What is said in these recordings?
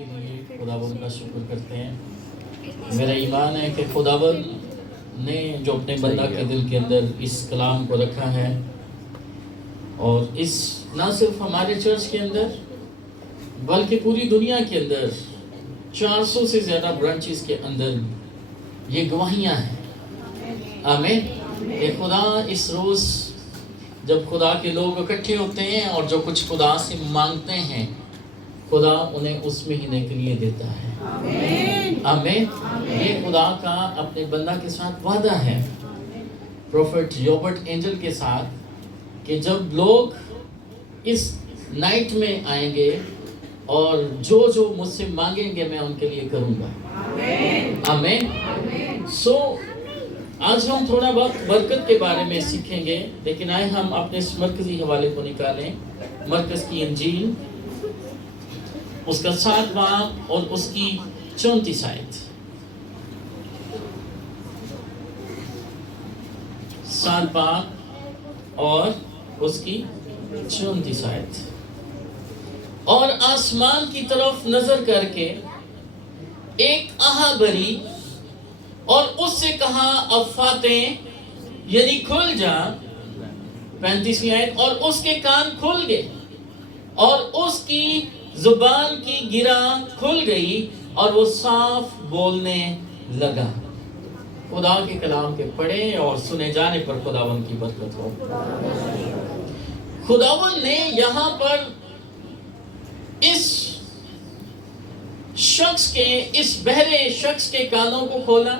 کے لیے خداوند کا شکر کرتے ہیں۔ میرا ایمان ہے کہ خداوند نے جو اپنے بندہ کے دل کے اندر اس کلام کو رکھا ہے، اور اس نہ صرف ہمارے چرچ کے اندر بلکہ پوری دنیا کے اندر 400 سے زیادہ برانچز کے اندر یہ گواہیاں ہیں، آمین، کہ خدا اس روز جب خدا کے لوگ اکٹھے ہوتے ہیں اور جو کچھ خدا سے مانگتے ہیں، خدا انہیں اس مہینے کے لیے دیتا ہے، آمین۔ یہ خدا کا اپنے بندہ کے ساتھ وعدہ ہے، پروفٹ یوبرٹ اینجل کے ساتھ، کہ جب لوگ اس نائٹ میں آئیں گے اور جو مجھ سے مانگیں گے میں ان کے لیے کروں گا، آمین۔ سو آج ہم تھوڑا بہت برکت کے بارے میں سیکھیں گے، لیکن آئے ہم اپنے اس مرکزی حوالے کو نکالیں، مرکز کی انجیل، اس کا 7 باب اور اس کی 34 آیت، 7 باب اور اس کی 34 آیت۔ اور آسمان کی طرف نظر کر کے ایک آہ بھری اور اس سے کہا اب فاتح یعنی کھل جا، 35ویں آیت، اور اس کے کان کھل گئے اور اس کی زبان کی گرہ کھل گئی اور وہ صاف بولنے لگا۔ خدا کے کلام کے پڑھے اور سنے جانے پر خداوند کی برکت ہو۔ خداوند نے یہاں پر اس شخص کے، اس بہرے شخص کے کانوں کو کھولا،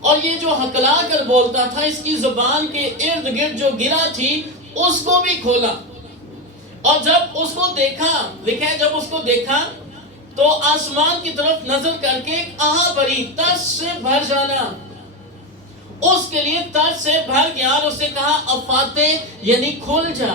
اور یہ جو ہکلا کر بولتا تھا اس کی زبان کے ارد گرد جو گرہ تھی اس کو بھی کھولا، اور جب اس کو دیکھا، لکھا ہے جب اس کو دیکھا تو آسمان کی طرف نظر کر کے ایک آہ بھری، ترس سے بھر جانا، اس کے لیے ترس سے بھر گیا، اور اس نے کہا اب فاتح یعنی کھل جا۔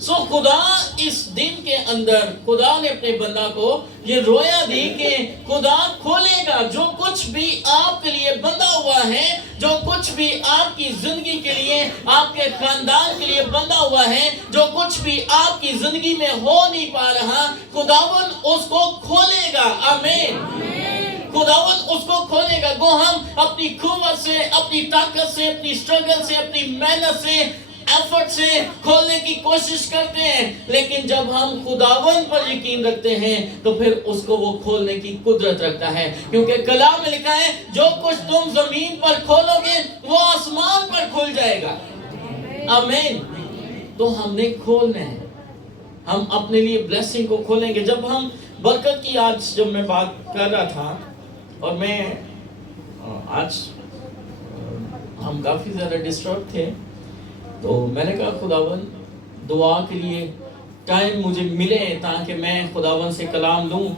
سو خدا اس دن کے اندر، خدا نے اپنے بندہ کو یہ رویا دی کہ خدا کھولے گا جو کچھ بھی آپ کے لیے بندہ ہوا ہے، جو کچھ بھی آپ کی زندگی کے لیے، آپ کے خاندان کے لیے بندہ ہوا ہے، جو کچھ بھی آپ کی زندگی میں ہو نہیں پا رہا، خداوند اس کو کھولے گا، آمین۔ خداوند اس کو کھولے گا۔ گو ہم اپنی قوت سے، اپنی طاقت سے، اپنی سٹرگل سے، اپنی محنت سے، ایفرٹ سے کھولنے کی کوشش کرتے ہیں، لیکن جب ہم خداوند پر یقین رکھتے ہیں تو پھر اس کو وہ کھولنے کی قدرت رکھتا ہے، کیونکہ کلام میں لکھا ہے جو کچھ تم زمین پر کھولو گے وہ آسمان پر کھل جائے گا، آمین۔ تو ہم نے کھولنا ہے، ہم اپنے لیے بلیسنگ کو کھولیں گے۔ جب ہم برکت کی، آج جب میں بات کر رہا تھا، اور میں آج ہم کافی زیادہ ڈسٹرب تھے، تو میں نے کہا خداوند دعا کے لیے ٹائم مجھے ملے تاکہ میں خداوند سے کلام لوں،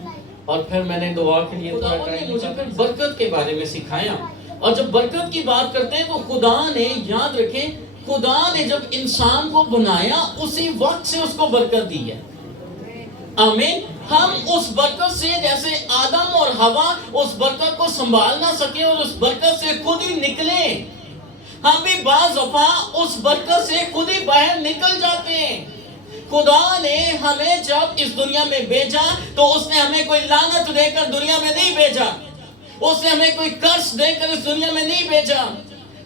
اور پھر میں نے دعا کے لیے خداوند نے مجھے پھر برکت کے بارے میں سکھایا۔ اور جب برکت کی بات کرتے ہیں تو خدا نے، یاد رکھیں، خدا نے جب انسان کو بنایا اسی وقت سے اس کو برکت دی ہے، آمین۔ ہم اس برکت سے، جیسے آدم اور حوا اس برکت کو سنبھال نہ سکے اور اس برکت سے خود ہی نکلے، ہم بھی بعض دفعہ اس برکت سے خود ہی باہر نکل جاتے ہیں۔ خدا نے ہمیں جب اس دنیا میں بھیجا تو اس نے ہمیں کوئی لعنت دے کر دنیا میں نہیں بھیجا، اس نے ہمیں کوئی قرض دے کر اس دنیا میں نہیں بھیجا،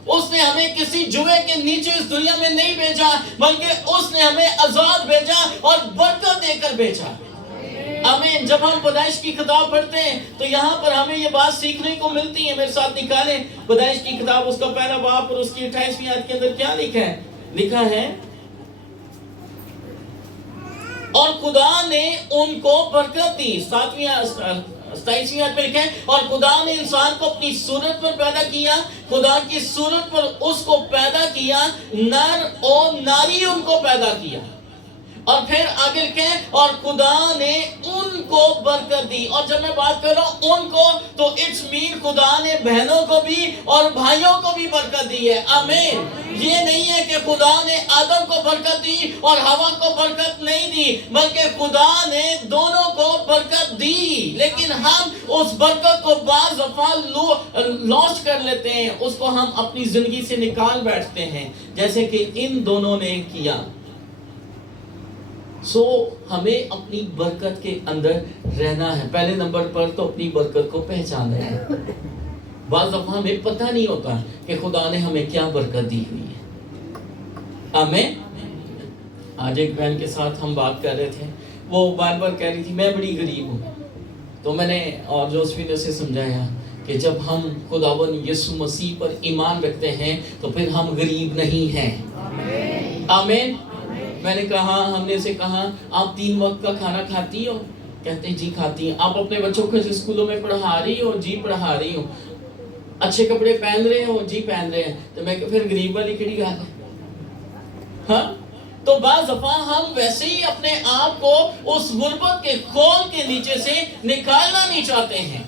اس نے ہمیں کسی جوے کے نیچے اس دنیا میں نہیں بھیجا، بلکہ اس نے ہمیں آزاد بھیجا اور برکت دے کر بھیجا، آمین۔ جب ہم پیدائش کی کتاب پڑھتے ہیں تو یہاں پر ہمیں یہ بات سیکھنے کو ملتی ہے، میرے ساتھ نکالیں پیدائش کی کتاب، اس کا پہلا باب اور اس کی 28ویں آیت کے اندر کیا لکھا ہے؟ لکھا ہے اور خدا نے ان کو برکت دی، 27ویں آیت میں لکھا ہے اور خدا نے انسان کو اپنی صورت پر پیدا کیا، خدا کی صورت پر اس کو پیدا کیا، نر اور ناری ان کو پیدا کیا، اور پھر آگے لکھیں اور خدا نے ان کو برکت دی۔ اور جب میں بات کر رہا ہوں ان کو تو اٹس مین خدا نے بہنوں کو بھی اور بھائیوں کو بھی برکت دی ہے، آمین۔ یہ نہیں ہے کہ خدا نے آدم کو برکت دی اور حوا کو برکت نہیں دی، بلکہ خدا نے دونوں کو برکت دی، لیکن ہم اس برکت کو بعض دفعہ لوس کر لیتے ہیں، اس کو ہم اپنی زندگی سے نکال بیٹھتے ہیں، جیسے کہ ان دونوں نے کیا۔ سو ہمیں اپنی برکت کے اندر رہنا ہے. پہلے نمبر پر تو اپنی برکت کو پہچاننا ہے. بعض دفعہ ہمیں پتہ نہیں ہوتا کہ خدا نے ہمیں کیا برکت دی ہوئی ہے. آمین. آج ایک بہن کے ساتھ ہم بات کر رہے تھے, وہ بار بار کہہ رہی تھی میں بڑی غریب ہوں. تو میں نے اور جوسفین نے اسے سمجھایا کہ جب ہم خداوند یسوع مسیح پر ایمان رکھتے ہیں تو پھر ہم غریب نہیں ہیں. آمین. میں نے کہا, ہم نے اسے کہا آپ 3 وقت کا کھانا کھاتی ہو؟ کہتے ہیں جی کھاتی ہیں. آپ اپنے بچوں کو اسکولوں میں پڑھا رہی ہو؟ جی پڑھا رہی ہوں. اچھے کپڑے پہن رہے ہو؟ جی پہن رہے ہیں. تو میں کہ پھر غریب والی کیڑی گل ہے. ہاں, تو بعض دفعہ ہم ویسے ہی اپنے آپ کو اس غربت کے خول کے نیچے سے نکالنا نہیں چاہتے ہیں.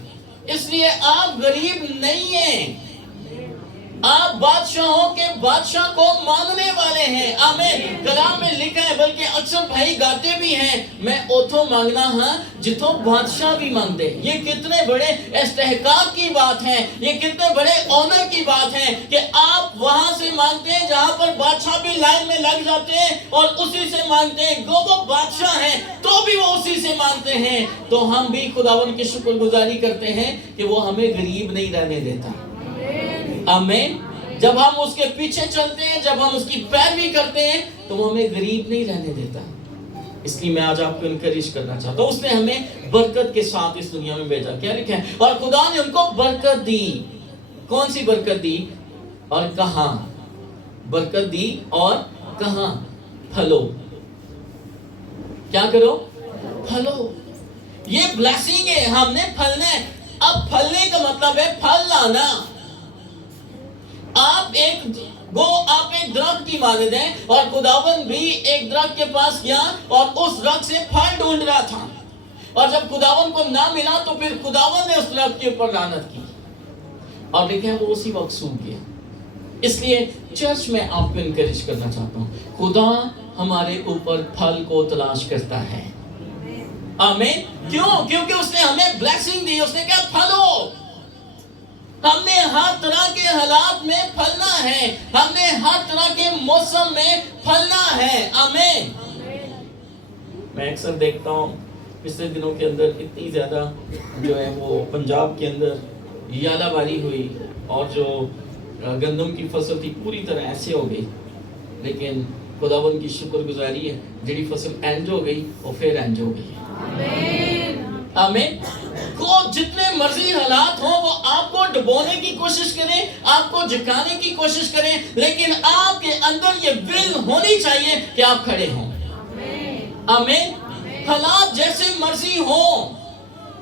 اس لیے آپ غریب نہیں ہیں, آپ بادشاہوں کے بادشاہ کو ماننے والے ہیں. آمین. کلام میں لکھا ہے, بلکہ اکثر بھائی گاتے بھی ہیں, میں اوتھوں مانگنا ہاں جتوں بادشاہ بھی مانگتے. یہ کتنے بڑے استحقاق کی بات ہے, یہ کتنے بڑے آنر کی بات ہے کہ آپ وہاں سے مانگتے ہیں جہاں پر بادشاہ بھی لائن میں لگ جاتے ہیں اور اسی سے مانگتے ہیں. وہ بادشاہ ہیں تو بھی وہ اسی سے مانگتے ہیں. تو ہم بھی خداوند کی شکر گزاری کرتے ہیں کہ وہ ہمیں غریب نہیں رہنے دیتا. آمین. جب ہم اس کے پیچھے چلتے ہیں, جب ہم اس کی پیروی کرتے ہیں تو وہ ہمیں غریب نہیں رہنے دیتا. اس لیے میں آج آپ کو انکریج کرنا چاہتا ہوں. اس نے ہمیں برکت کے ساتھ اس دنیا میں بھیجا. کیا لکھا ہے؟ اور خدا نے ان کو برکت دی. کون سی برکت دی اور کہاں؟ برکت دی اور کہاں؟ پھلو. کیا کرو؟ پھلو. یہ بلیسنگ ہے, ہم نے پھلنا ہے. اب پھلنے کا مطلب ہے پھل لانا. آپ ایک درخت کی مانند ہیں اور خداوند بھی ایک درخت کے پاس گیا اور اس درخت سے پھل ڈھونڈ رہا تھا, اور جب خداوند کو نہ ملا تو پھر خداوند نے اس درخت کے اوپر لعنت کی اور دیکھیں وہ اسی وقت سوکھ گیا. اس لیے چرچ میں آپ کو انکریج کرنا چاہتا ہوں, خدا ہمارے اوپر پھل کو تلاش کرتا ہے. آمین. کیوں؟ کیونکہ اس نے ہمیں بلیسنگ دی. اس نے کہا پھلو. ہم نے ہر طرح کے حالات میں پھلنا ہے, ہم نے ہر طرح کے موسم میں پھلنا ہے. آمین. میں اکثر دیکھتا ہوں پچھلے دنوں کے اندر اتنی زیادہ جو ہے وہ پنجاب کے اندر یالہ باری ہوئی اور جو گندم کی فصل تھی پوری طرح ایسے ہو گئی, لیکن خداوند کی شکر گزاری ہے جڑی فصل اینج ہو گئی وہ پھر اینج ہو گئی. آمین. کو جتنے مرضی حالات ہوں وہ آپ کو ڈبونے کی کوشش کریں, آپ کو جھکانے کی کوشش کریں, لیکن آپ کے اندر یہ ول ہونی چاہیے کہ آپ کھڑے ہوں. آمین. حالات جیسے مرضی ہوں.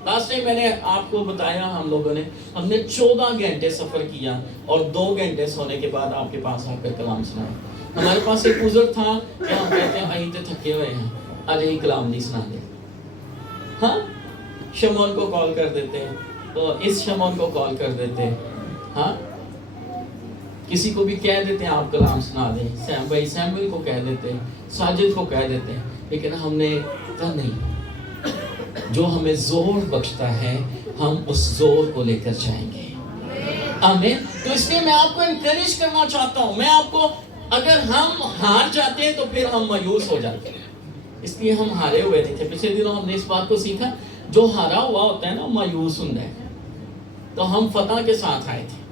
لاسٹ ٹائم میں نے آپ کو بتایا, ہم نے 14 گھنٹے سفر کیا اور 2 گھنٹے سونے کے بعد آپ کے پاس آ کر کلام سنایا. ہمارے پاس ایک عذر تھا کہ ہم کہتے ہیں اہیں تے تھکے ہوئے ہیں, آج یہی کلام نہیں سنا دے. ہاں, شمون کو کال کر دیتے ہیں تو اس شمون کو کال کر دیتے ہیں. ہاں, کسی کو بھی کہہ دیتے ہیں آپ کلام سنا دیں, بھائی سیمویل کو کہہ دیتے ہیں, ساجد کو کہہ دیتے ہیں, لیکن ہم نے کہا نہیں, جو ہمیں زور بخشتا ہے ہم اس زور کو لے کر جائیں گے. آمین. تو اس لیے میں آپ کو انکریج کرنا چاہتا ہوں. میں آپ کو, اگر ہم ہار جاتے ہیں تو پھر ہم مایوس ہو جاتے ہیں. اس لیے ہم ہارے ہوئے نہیں تھے. پچھلے دنوں ہم نے اس بات کو سیکھا, جو ہارا ہوا ہوتا ہے نا مایوس ہوتا ہے. تو ہم فتح کے ساتھ آئے تھے.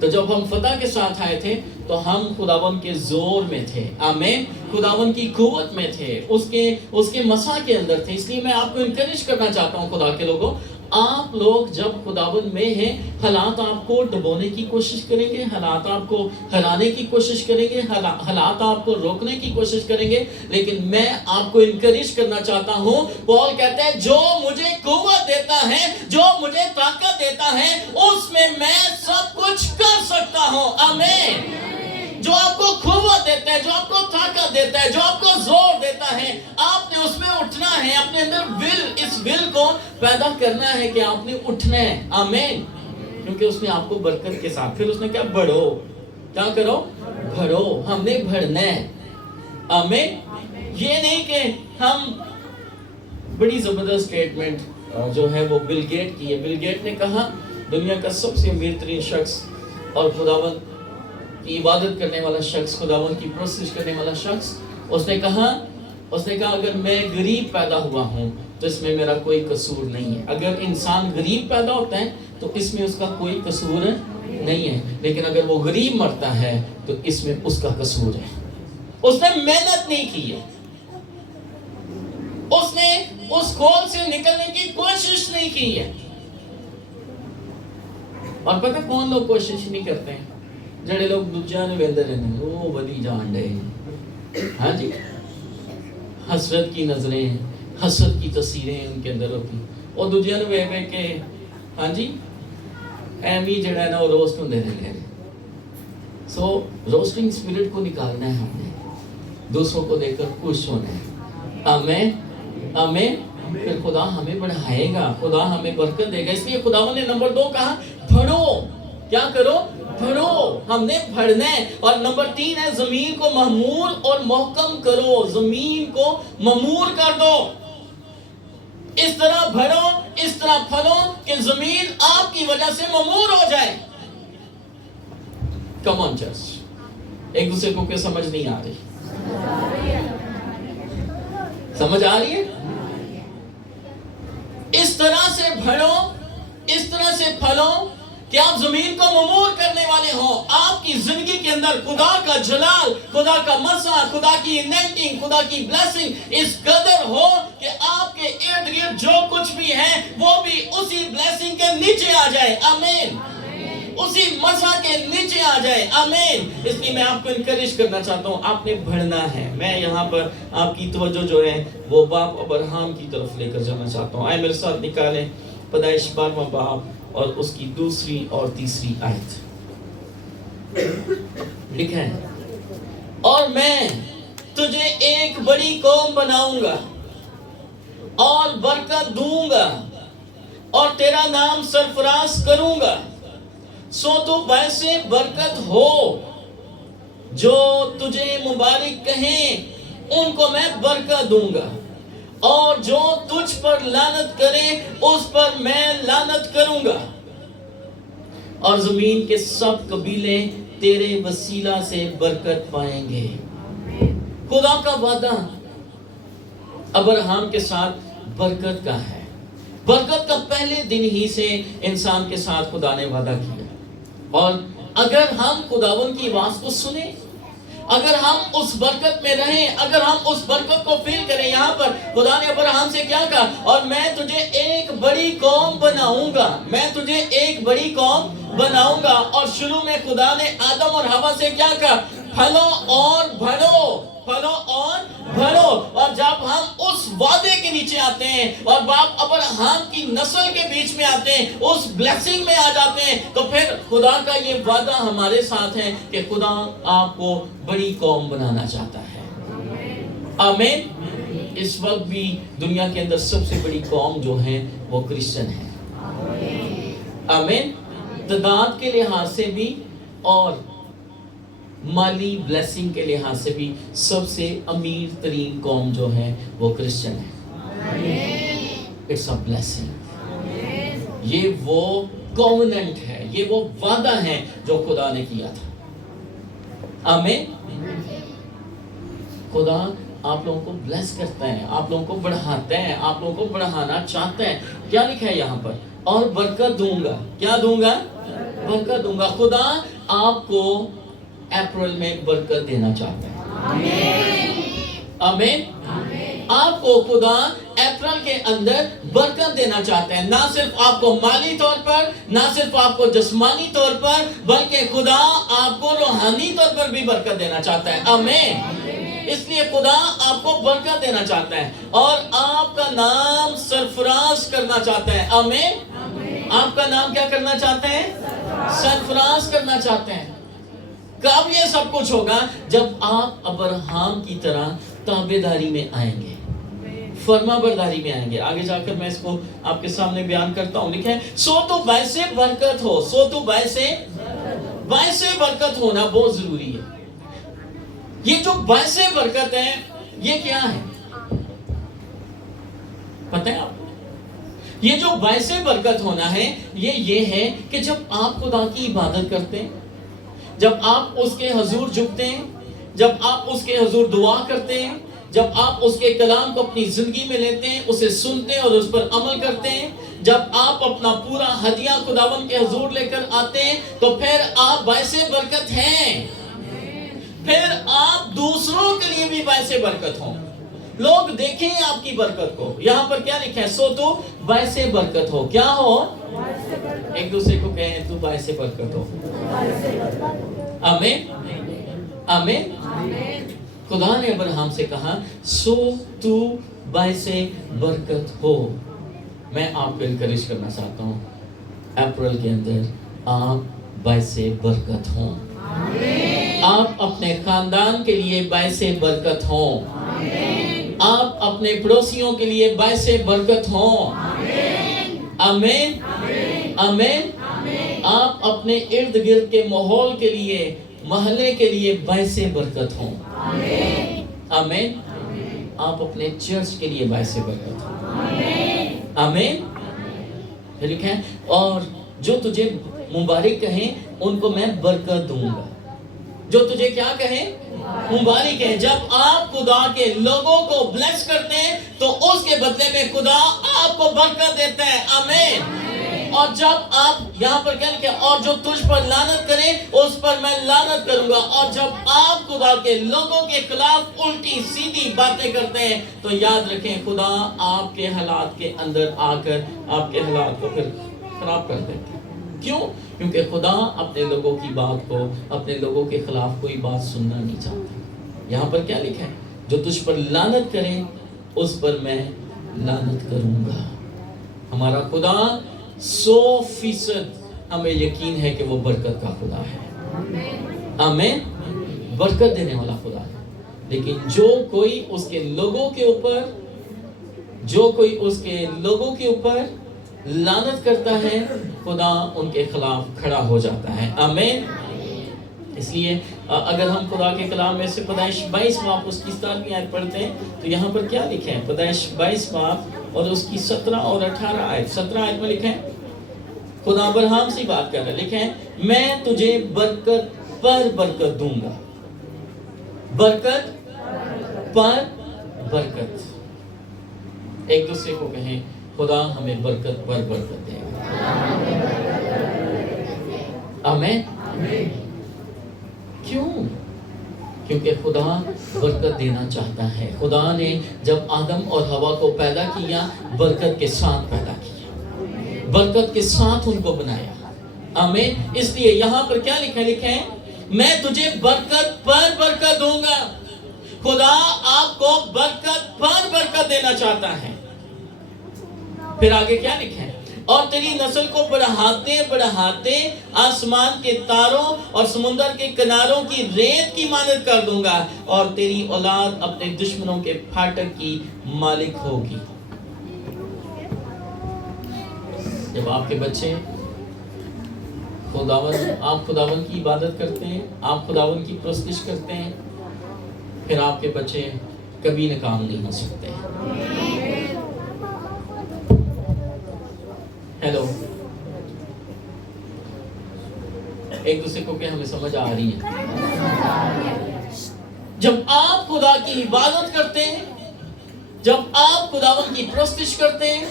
تو جب ہم فتح کے ساتھ آئے تھے تو ہم خداوند کے زور میں تھے. آمین. خداوند کی قوت میں تھے, اس کے مسا کے اندر تھے. اس لیے میں آپ کو انکریج کرنا چاہتا ہوں خدا کے لوگوں, آپ لوگ جب خداوند میں ہیں, حالات آپ کو ڈبونے کی کوشش کریں گے, حالات آپ کو ہرانے کی کوشش کریں گے, حالات آپ کو روکنے کی کوشش کریں گے, لیکن میں آپ کو انکریج کرنا چاہتا ہوں. پال کہتا ہے جو مجھے قوت دیتا ہے, جو مجھے طاقت دیتا ہے, اس میں سب کچھ کر سکتا ہوں. آمین. جو آپ کو قوت دیتا ہے, جو آپ کو طاقت دیتا ہے, جو آپ کو زور دیتا ہے, آپ نے اس میں اٹھنا ہے. اپنے اندر اس ول کو پیدا کرنا ہے کہ آپ نے اٹھنا ہے. آمین. کیونکہ اس نے آپ کو برکت کے ساتھ, پھر اس نے کہا بڑھو. کیا کرو؟ بڑھو. ہم نے بڑھنا ہے. آمین. یہ نہیں کہ ہم, بڑی زبردست سٹیٹمنٹ جو ہے وہ بل گیٹ کی ہے. بل گیٹ نے کہا دنیا کا سب سے امیر ترین شخص اور خداوند کی عبادت کرنے والا شخص, خداوند کی پرستش کرنے والا شخص, اس نے کہا اس نے کہا اگر میں غریب پیدا ہوا ہوں تو اس میں میرا کوئی قصور نہیں ہے. اگر انسان غریب پیدا ہوتا ہے تو اس میں اس کا کوئی قصور نہیں ہے، لیکن اگر وہ غریب مرتا ہے تو اس میں اس کا قصور ہے. اس نے محنت نہیں کی ہے، اس نے اس کھول سے نکلنے کی کوشش نہیں کی ہے. اور پتہ کون لوگ کوشش نہیں کرتے ہیں؟ جڑے لوگ دوجیاں نوں ویندے رہندے وہ ودی جان ڈے. ہاں جی، حسرت کی نظریں، حسد کی تصویریں ان کے اندر ہوتی، اور دوجیاں نوں ویکھ ویکھ کے ہاں جی ایویں جڑا ہے نا وہ روسٹ ہوندے رہندے ہیں. سو روسٹنگ اسپرٹ کو نکالنا ہے ہم نے، دوسروں کو دیکھ کر خوش ہونا ہے. آمین آمین. پھر خدا ہمیں بڑھائے گا، خدا ہمیں برکت دے گا. اس لیے خداوند نے نمبر 2 کہا بڑھو. کیا کرو؟ بڑھو. ہم نے بڑھنا ہے. اور نمبر 3 ہے زمین کو معمور اور محکم کرو. زمین کو معمور کر دو. اس طرح بڑھو، اس طرح پھلو کہ زمین آپ کی وجہ سے معمور ہو جائے. کم آن چرچ، ایک دوسرے کو کیا سمجھ نہیں آ رہی؟ سمجھ آ رہی ہے؟ اس طرح سے بڑھو، اس طرح سے پھلو کہ آپ زمین کو معمور کرنے والے ہوں. آپ کی زندگی کے اندر خدا کا جلال، خدا کا مسا، خدا کی انیٹنگ، خدا کی بلیسنگ اس قدر ہو کہ آپ کے ارد گرد جو کچھ بھی ہے وہ بھی اسی بلیسنگ کے نیچے آ جائے. آمین. اسی مسا کے نیچے آ جائے. آمین. اس لیے میں آپ کو انکریج کرنا چاہتا ہوں، آپ نے بڑھنا ہے. میں یہاں پر آپ کی توجہ جو ہے وہ باپ ابراہیم کی طرف لے کر جانا چاہتا ہوں. آئے میرے ساتھ نکالیں پیدائش 12واں باب اور اس کی 2 اور 3 آیت. لکھا ہے اور میں تجھے ایک بڑی قوم بناؤں گا اور برکت دوں گا اور تیرا نام سرفراز کروں گا. سو تو باعث برکت ہو. جو تجھے مبارک کہیں ان کو میں برکت دوں گا، اور جو تجھ پر لعنت کرے اس پر میں لعنت کروں گا. اور زمین کے سب قبیلے تیرے وسیلہ سے برکت پائیں گے. خدا کا وعدہ ابراہیم کے ساتھ برکت کا ہے. برکت کا پہلے دن ہی سے انسان کے ساتھ خدا نے وعدہ کیا. اور اگر ہم خداوند کی آواز کو سنیں، اگر ہم اس برکت میں رہیں، اگر ہم اس برکت کو فیل کریں. یہاں پر خدا نے ابراہیم سے کیا کہا؟ اور میں تجھے ایک بڑی قوم بناؤں گا. میں تجھے ایک بڑی قوم بناؤں گا. اور شروع میں خدا نے آدم اور حوا سے کیا کہا؟ پھلو اور بڑھو، پھلو اور بڑھو. اور جب ہم اس وعدے کے نیچے آتے ہیں اور باپ ابراہیم کی نسل کے بیچ میں آتے ہیں، اس بلیسنگ میں آ جاتے ہیں، تو پھر خدا کا یہ وعدہ ہمارے ساتھ ہے کہ خدا آپ کو بڑی قوم بنانا چاہتا ہے. آمین. اس وقت بھی دنیا کے اندر سب سے بڑی قوم جو ہے وہ کرسچن ہے. آمین. تعداد کے لحاظ سے بھی اور مالی بلیسنگ کے لحاظ سے بھی سب سے امیر ترین قوم جو ہے وہ کرسچن ہے. It's a blessing. یہ وہ کووننٹ ہے، یہ وہ وعدہ ہے جو خدا نے کیا تھا. آمین. خدا آپ لوگوں کو بلیس کرتا ہے، آپ لوگوں کو بڑھاتا ہے، آپ لوگوں کو بڑھانا چاہتا ہے. کیا لکھا ہے یہاں پر؟ اور برکت دوں گا. کیا دوں گا؟ برکت دوں گا. خدا آپ کو اپریل میں برکت دینا چاہتا ہے. آمین. آپ کو خدا اپریل کے اندر برکت دینا چاہتا ہے. نہ صرف آپ کو مالی طور پر، نہ صرف آپ کو جسمانی طور پر، بلکہ خدا آپ کو روحانی طور پر بھی برکت دینا چاہتا ہے. آمین. اس لیے خدا آپ کو برکت دینا چاہتا ہے اور آپ کا نام سرفراز کرنا چاہتا ہے. آمین. آپ کا نام کیا کرنا چاہتے ہیں؟ سرفراز کرنا چاہتے ہیں. کب یہ سب کچھ ہوگا؟ جب آپ ابراہیم کی طرح تابعداری میں آئیں گے، فرما برداری میں آئیں گے. آگے جا کر میں اس کو آپ کے سامنے بیان کرتا ہوں. لکھیں سو تو باعث برکت ہو. سو تو باعث برکت ہونا بہت ضروری ہے. یہ جو باعث برکت ہے یہ کیا ہے پتہ ہے آپ کو؟ یہ جو باعث برکت ہونا ہے یہ ہے کہ جب آپ خدا کی عبادت کرتے ہیں، جب آپ اس کے حضور جھکتے ہیں، جب آپ اس کے حضور دعا کرتے ہیں، جب آپ اس کے کلام کو اپنی زندگی میں لیتے ہیں، اسے سنتے ہیں اور اس پر عمل کرتے ہیں، جب آپ اپنا پورا ہدیہ خداوند کے حضور لے کر آتے ہیں، تو پھر آپ باعث برکت ہیں، پھر آپ دوسروں کے لیے بھی باعث برکت ہوں۔ لوگ دیکھیں آپ کی برکت کو۔ یہاں پر کیا لکھا ہے؟ سو تو باعث برکت ہو۔ کیا ہو؟ ایک دوسرے کو کہیں تو باعث برکت ہو۔ آمین آمین۔ خدا نے ابراہیم سے کہا سو تو باعث برکت ہو۔ میں آپ کو انکریج کرنا چاہتا ہوں، اپریل کے اندر آپ باعث برکت ہوں، آپ اپنے خاندان کے لیے باعث برکت ہوں، آپ اپنے پڑوسیوں کے لیے باعث برکت ہوں۔ آمین آمین۔ آپ اپنے ارد گرد کے ماحول کے لیے، محلے کے لیے باعث برکت ہوں۔ آمین۔ آپ اپنے چرچ کے لیے باعث برکت ہوں۔ آمین۔ پھر لکھا ہے اور جو تجھے مبارک کہیں ان کو میں برکت دوں گا۔ جو تجھے کیا کہیں؟ مبارک ہے۔ جب آپ خدا کے لوگوں کو بلیس کرتے ہیں تو اس کے بدلے میں خدا آپ کو برکت دیتا ہے۔ آمین۔ اور جب آپ یہاں پر کیا لکھا ہے؟ اور جو تجھ پر لعنت کرے اس پر میں لعنت کروں گا۔ اور جب آپ خدا کے لوگوں کے خلاف الٹی سیدھی باتیں کرتے ہیں تو یاد رکھیں خدا آپ کے حالات کے اندر آ کر آپ کے حالات کو پھر خراب کر دیتے ہیں۔ کیوں؟ کیونکہ خدا اپنے لوگوں کی بات کو، اپنے لوگوں کے خلاف کوئی بات سننا نہیں چاہتا۔ یہاں پر کیا لکھا ہے؟ جو تجھ پر لعنت کرے اس پر میں لعنت کروں گا۔ ہمارا خدا 100% ہمیں یقین ہے کہ وہ برکت کا خدا ہے۔ آمین۔ برکت دینے والا خدا ہے۔ لیکن جو کوئی اس کے لوگوں کے اوپر لعنت کرتا ہے خدا ان کے خلاف کھڑا ہو جاتا ہے۔ آمین۔ اس لیے اگر ہم خدا کے کلام میں سے پیدائش 22 باب اس کی 17ویں آیت پڑھتے ہیں تو یہاں پر کیا لکھا ہے؟ پیدائش 22 باب اور اس کی 17 اور 18 آیت۔ 17 آیت میں لکھا ہے، خدا ابراہیم سے بات کر رہا ہے، لکھا ہے میں تجھے برکت پر برکت دوں گا۔ برکت پر برکت۔ ایک دوسرے کو کہیں خدا ہمیں برکت پر برکت دے گا۔ آمین۔ کیوں؟ کیونکہ خدا برکت دینا چاہتا ہے۔ خدا نے جب آدم اور حوا کو پیدا کیا برکت کے ساتھ پیدا کیا، برکت کے ساتھ ان کو بنایا۔ آمین۔ اس لیے یہاں پر کیا لکھا ہے؟ میں تجھے برکت پر برکت دوں گا۔ خدا آپ کو برکت پر برکت دینا چاہتا ہے۔ پھر آگے کیا لکھا ہے؟ اور تیری نسل کو بڑھاتے بڑھاتے آسمان کے تاروں اور سمندر کے کناروں کی ریت کی مانند کر دوں گا، اور تیری اولاد اپنے دشمنوں کے پھاٹک کی مالک ہوگی۔ جب آپ کے بچے آپ خداوند کی عبادت کرتے ہیں، آپ خداوند کی پرستش کرتے ہیں، پھر آپ کے بچے کبھی ناکام نہیں ہو سکتے۔ ہیلو، ایک دوسرے کو کہ ہمیں سمجھ آ رہی ہے؟ جب آپ خدا کی عبادت کرتے ہیں، جب آپ خداوند کی پرستش کرتے ہیں،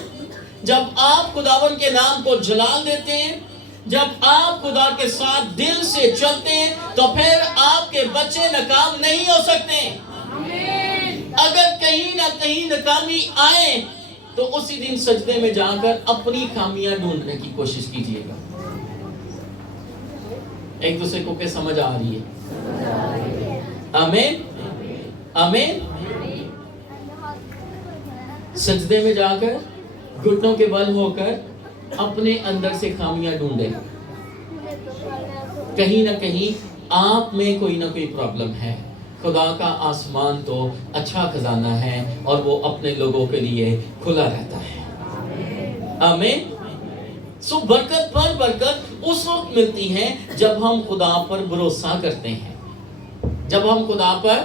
جب آپ خداوند کے نام کو جلال دیتے ہیں، جب آپ خدا کے ساتھ دل سے چلتے ہیں تو پھر آپ کے بچے ناکام نہیں ہو سکتے۔ اگر کہیں نہ کہیں ناکامی آئے تو اسی دن سجدے میں جا کر اپنی خامیاں ڈھونڈنے کی کوشش کیجیے گا۔ ایک دوسرے کو کہ سمجھ آ رہی ہے؟ آمین آمین۔ سجدے میں جا کر گھٹنوں کے بل ہو کر اپنے اندر سے خامیاں ڈھونڈیں۔ کہیں نہ کہیں آپ میں کوئی نہ کوئی پرابلم ہے۔ خدا کا آسمان تو اچھا خزانہ ہے اور وہ اپنے لوگوں کے لیے کھلا رہتا ہے۔ آمین۔ سو برکت پر برکت اس وقت ملتی ہے جب ہم خدا پر بھروسہ کرتے ہیں، جب ہم خدا پر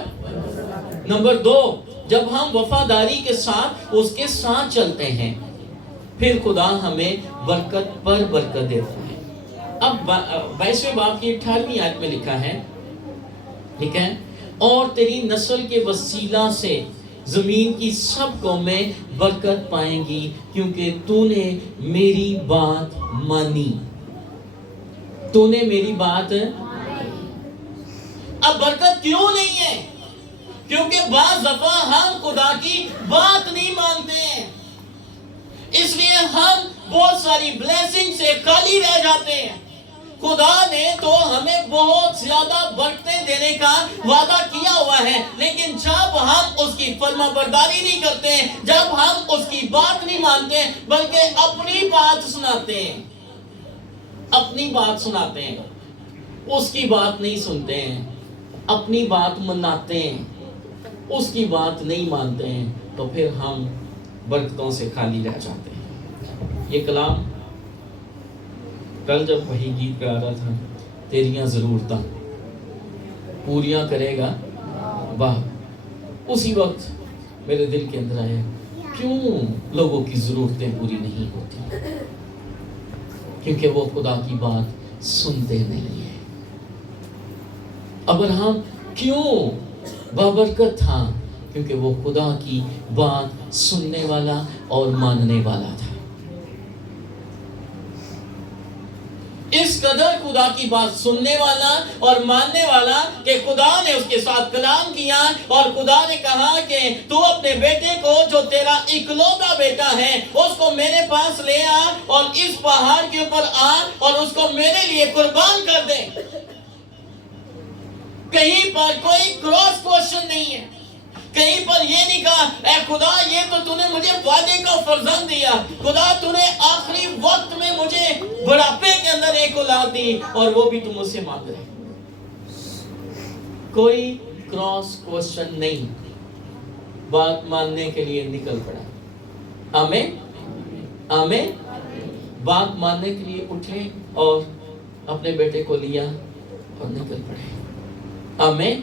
نمبر 2 جب ہم وفاداری کے ساتھ اس کے ساتھ چلتے ہیں، پھر خدا ہمیں برکت پر برکت دیتا ہے۔ اب 22ویں باب کی 18ویں آیت میں لکھا ہے اور تیری نسل کے وسیلہ سے زمین کی سب قومیں برکت پائیں گی کیونکہ تو نے میری بات مانی. تو نے میری بات. اب برکت کیوں نہیں ہے؟ کیونکہ بعض دفعہ ہم خدا کی بات نہیں مانتے ہیں، اس لیے ہم بہت ساری بلیسنگ سے خالی رہ جاتے ہیں. خدا نے تو ہمیں بہت زیادہ برکتیں دینے کا وعدہ کیا ہوا ہے، لیکن جب ہم اس کی فرما برداری نہیں کرتے ہیں، جب ہم اس کی بات نہیں مانتے ہیں بلکہ اپنی بات سناتے ہیں، اپنی بات سناتے ہیں، اس کی بات نہیں سنتے ہیں، اپنی بات مناتے ہیں، اس کی بات نہیں مانتے ہیں، تو پھر ہم برکتوں سے خالی رہ جاتے ہیں. یہ کلام کل جب وہی گیت گا رہا تھا، تیریاں ضرورتاں پوریاں کرے گا باپ، اسی وقت میرے دل کے اندر آیا کیوں لوگوں کی ضرورتیں پوری نہیں ہوتی؟ کیونکہ وہ خدا کی بات سنتے نہیں ہیں. ابراہیم کیوں بابرکت تھا؟ کیونکہ وہ خدا کی بات سننے والا اور ماننے والا تھا. اس قدر خدا کی بات سننے والا اور ماننے والا کہ خدا نے اس کے ساتھ کلام کیا اور خدا نے کہا کہ تو اپنے بیٹے کو جو تیرا اکلوتا بیٹا ہے اس کو میرے پاس لے آ اور اس پہاڑ کے اوپر آ اور اس کو میرے لیے قربان کر دے. کہیں پر کوئی کراس کوشچن نہیں ہے، کہیں پر یہ نہیں کہا اے خدا یہ تو نے مجھے وعدے کا فرزند دیا، خدا تو نے آخری وقت میں مجھے بڑھاپے کے اندر ایک اولاد دی اور وہ بھی تم مجھ سے مانگ رہے. کوئی کراس کوشچن نہیں، بات ماننے کے لیے نکل پڑا. آمین آمین. بات ماننے کے لیے اٹھے اور اپنے بیٹے کو لیا اور نکل پڑے. آمین.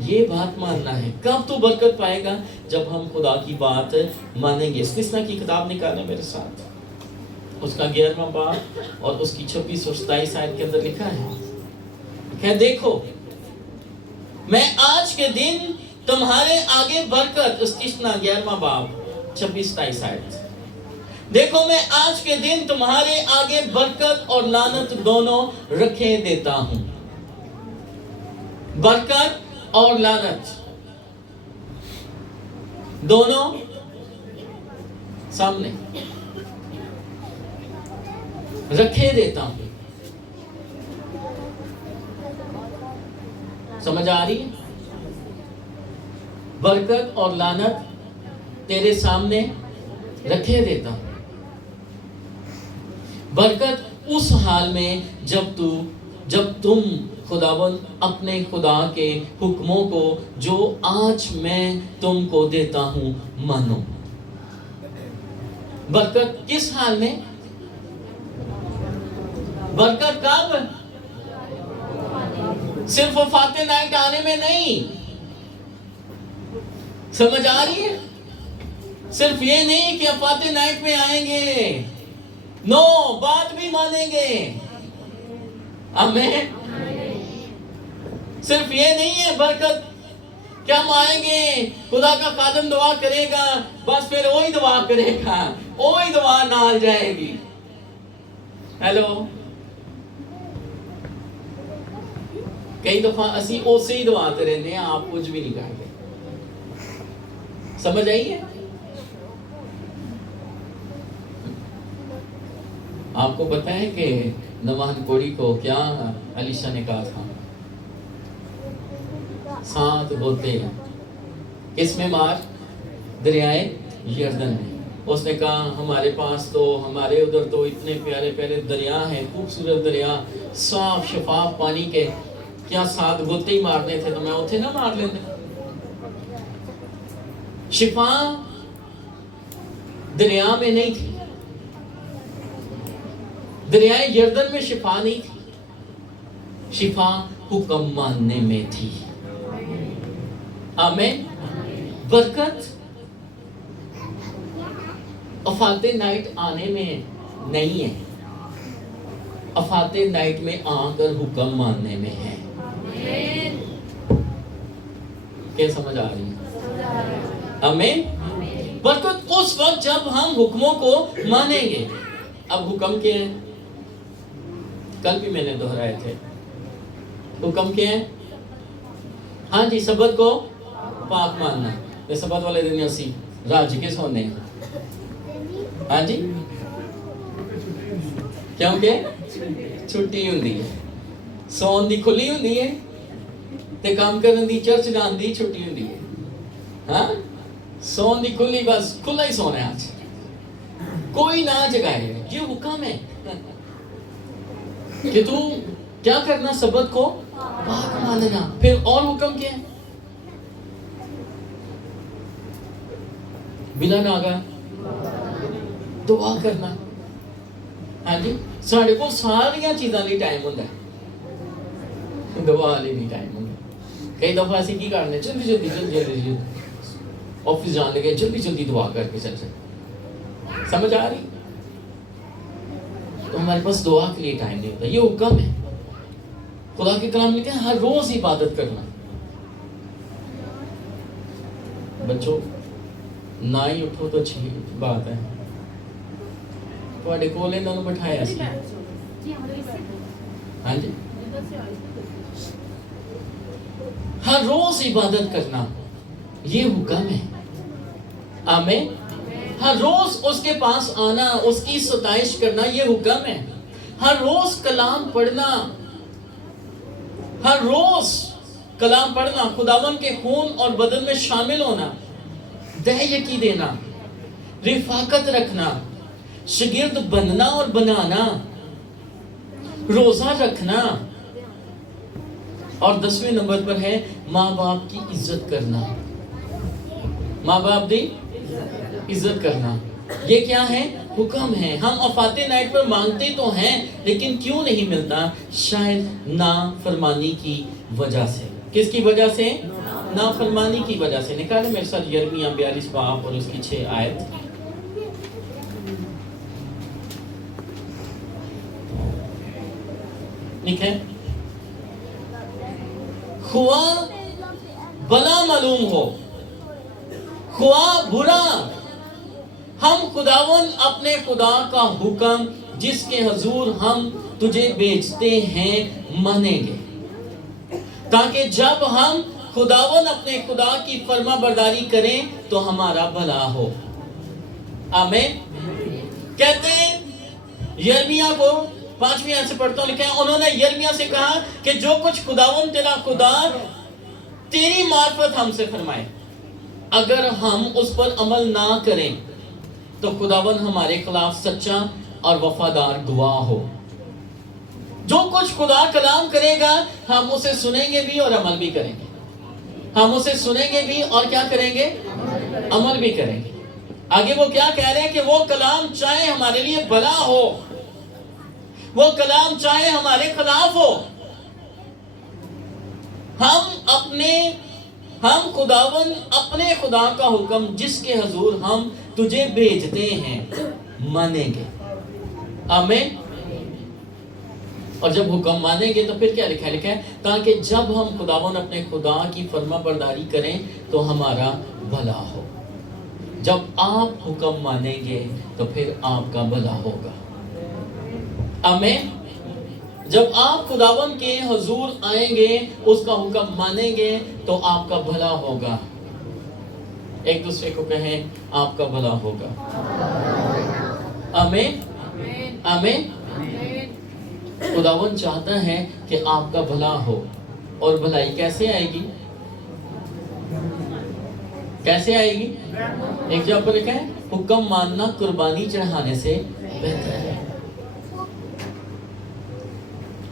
یہ بات ماننا ہے. کب تو برکت پائے گا؟ جب ہم خدا کی بات مانیں گے. استثنا کی کتاب نکالیں میرے ساتھ، اس کا 11واں باب اور اس کی 26 اور 27 آیت کے اندر لکھا ہے کہ دیکھو میں آج کے دن تمہارے آگے برکت. استثنا 11واں باب 26-27 آیت. دیکھو میں آج کے دن تمہارے آگے برکت اور لعنت دونوں رکھے دیتا ہوں. برکت اور لعنت دونوں سامنے رکھے دیتا ہوں. سمجھ آ رہی ہے؟ برکت اور لعنت تیرے سامنے رکھے دیتا ہوں. برکت اس حال میں جب تم خداوند اپنے خدا کے حکموں کو جو آج میں تم کو دیتا ہوں مانو. برکت کس حال میں؟ برکت کب؟ صرف وفات نائٹ آنے میں نہیں. سمجھ آ رہی ہے؟ صرف یہ نہیں کہ وفات نائٹ میں آئیں گے، نو بات بھی مانیں گے. آمین. صرف یہ نہیں ہے برکت کہ ہم آئیں گے، خدا کا خادم دعا کرے گا، بس پھر وہی دعا کرے گا، وہی دعا نال جائے گی. ہیلو. کئی دفعہ اسی اسی ہی دعا کریں گے، آپ کچھ بھی نہیں کہیں گے. سمجھ آئی ہے؟ آپ کو پتا ہے کہ نواہن کوڑی کو کیا علیشہ نے کہا تھا؟ 7 بوتے کس میں مار؟ دریائے یردن میں. اس نے کہا ہمارے پاس تو ہمارے ادھر تو اتنے پیارے پیارے دریا ہیں، خوبصورت دریا، صاف شفاف پانی کے، کیا 7 بوتے ہی مارنے تھے تو میں اتنے نہ مار لیتے. شفا دریا میں نہیں تھی، دریائے یردن میں شفا نہیں تھی، شفا حکم ماننے میں تھی. آمین. برکت افات نائٹ آنے میں نہیں ہے، افات نائٹ میں آ کر حکم ماننے میں ہے. کیا سمجھ آ رہی ہے؟ آمین. برکت اس وقت جب ہم حکموں کو مانیں گے. اب حکم کیا ہے؟ کل بھی میں نے دہرائے تھے. حکم کیا ہے؟ ہاں جی، سبت کو پاک ماننا. یہ سبت والے دن اسی راج کے سونے. ہاں جی، کیونکہ چھٹی ہوندی ہے، سون دی کھلی ہوندی ہے تے کام کرن دی چرچ جان دی چھٹی ہوندی ہے. ہاں، سون دی کھلی، بس کھلا ہی سونا ہے. آج کوئی نہ جگائے. یہ حکم ہے کہ تو کیا کرنا؟ سبت کو پاک ماننا. پھر اور حکم کیا ہے؟ بلا ناگا دعا کرنا. ہاں جی، ساڑھے کو ساریاں چیزاں لی ٹائم ہوندہ ہے، دعا لی بھی ٹائم ہوندہ ہے. کئی دفعہ ایسی کی کرنے جلدی آفس جان لگے، جلدی دعا کر کے چل سکتے. سمجھ آ رہی؟ تو ہمارے پاس دعا کے لیے ٹائم نہیں ہوتا. یہ حکم ہے. خدا کے کلام لکھتے ہیں ہر روز عبادت کرنا. بچوں نہ ہی اٹھو تو اچھی بات ہے. کولے انہوں نے بٹھایا سی. ہاں جی، ہر روز عبادت کرنا یہ حکم ہے. آمین. ہر روز اس کے پاس آنا، اس کی ستائش کرنا یہ حکم ہے. ہر روز کلام پڑھنا، ہر روز کلام پڑھنا، خداوند کے خون اور بدن میں شامل ہونا، دہ یقی دینا، رفاقت رکھنا، شاگرد بننا اور بنانا، روزہ رکھنا. اور 10ویں نمبر پر ہے ماں باپ کی عزت کرنا. ماں باپ دی عزت کرنا. یہ کیا ہے؟ حکم ہے. ہم افات نائٹ پر مانگتے تو ہیں لیکن کیوں نہیں ملتا؟ شاید نافرمانی کی وجہ سے. کس کی وجہ سے؟ نافرمانی کی وجہ سے. نکالیں میرے ساتھ یرمیہ 42 باب اور اس کی 6 آیت. لکھیں، خواہ بلا معلوم ہو خواہ برا، ہم خداوند اپنے خدا کا حکم جس کے حضور ہم تجھے بیچتے ہیں مانیں گے، تاکہ جب ہم خداوند اپنے خدا کی فرما برداری کریں تو ہمارا بھلا ہو. آمین. کہتے ہیں یرمیہ کو 5ویں آیت سے پڑھتا ہوں. لکھا ہے انہوں نے یرمیہ سے کہا کہ جو کچھ خداوند تیرا خدا تیری معرفت ہم سے فرمائے، اگر ہم اس پر عمل نہ کریں تو خداوند ہمارے خلاف سچا اور وفادار گواہ ہو. جو کچھ خدا کلام کرے گا ہم اسے سنیں گے بھی اور عمل بھی کریں گے. ہم اسے سنیں گے بھی اور کیا کریں گے؟ عمل بھی کریں گے. آگے وہ کیا کہہ رہے ہیں کہ وہ کلام چاہے ہمارے لیے بھلا ہو، وہ کلام چاہے ہمارے خلاف ہو، ہم خداوند اپنے خدا کا حکم جس کے حضور ہم تجھے بھیجتے ہیں مانیں گے. آمین. اور جب حکم مانیں گے تو پھر کیا لکھا ہے؟ تاکہ جب ہم خداوند اپنے خدا کی فرما برداری کریں تو ہمارا بھلا ہو. جب آپ حکم مانیں گے تو پھر آپ کا بھلا ہوگا. آمین. جب آپ خداوند کے حضور آئیں گے، اس کا حکم مانیں گے تو آپ کا بھلا ہوگا. ایک دوسرے کو کہیں آپ کا بھلا ہوگا. آمین. آمین. خداوند چاہتا ہے کہ آپ کا بھلا ہو. اور بھلائی کیسے آئے گی؟ کیسے آئے گی؟ ایک جگہ پر لکھا ہے حکم ماننا قربانی چڑھانے سے بہتر ہے.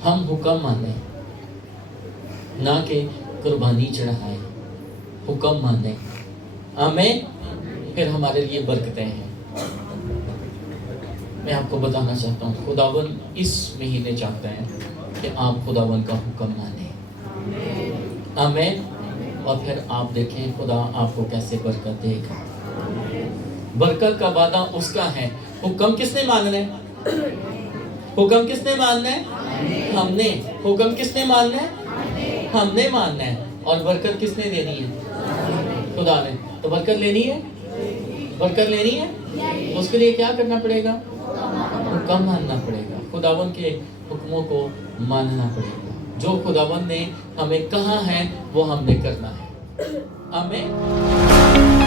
ہم حکم مانیں نہ کہ قربانی چڑھائیں. حکم مانیں. آمین. پھر ہمارے لیے برکتیں ہیں. میں آپ کو بتانا چاہتا ہوں خداوند اس مہینے چاہتا ہے کہ آپ خداوند کا حکم مانیں. آمین. اور پھر آپ دیکھیں خدا آپ کو کیسے برکت دے گا. برکت کا وعدہ اس کا ہے. حکم کس نے ماننا ہے؟ حکم کس نے ماننا ہے؟ ہم نے. حکم کس نے ماننا ہے؟ ہم نے ماننا ہے. اور برکت کس نے دینی ہے؟ خدا نے. تو برکت لینی ہے، برکت لینی ہے، اس کے لیے کیا کرنا پڑے گا؟ حکم ماننا پڑے گا، خداوند کے حکموں کو ماننا پڑے گا۔ جو خداوند نے ہمیں کہا ہے وہ ہم نے کرنا ہے۔ آمین۔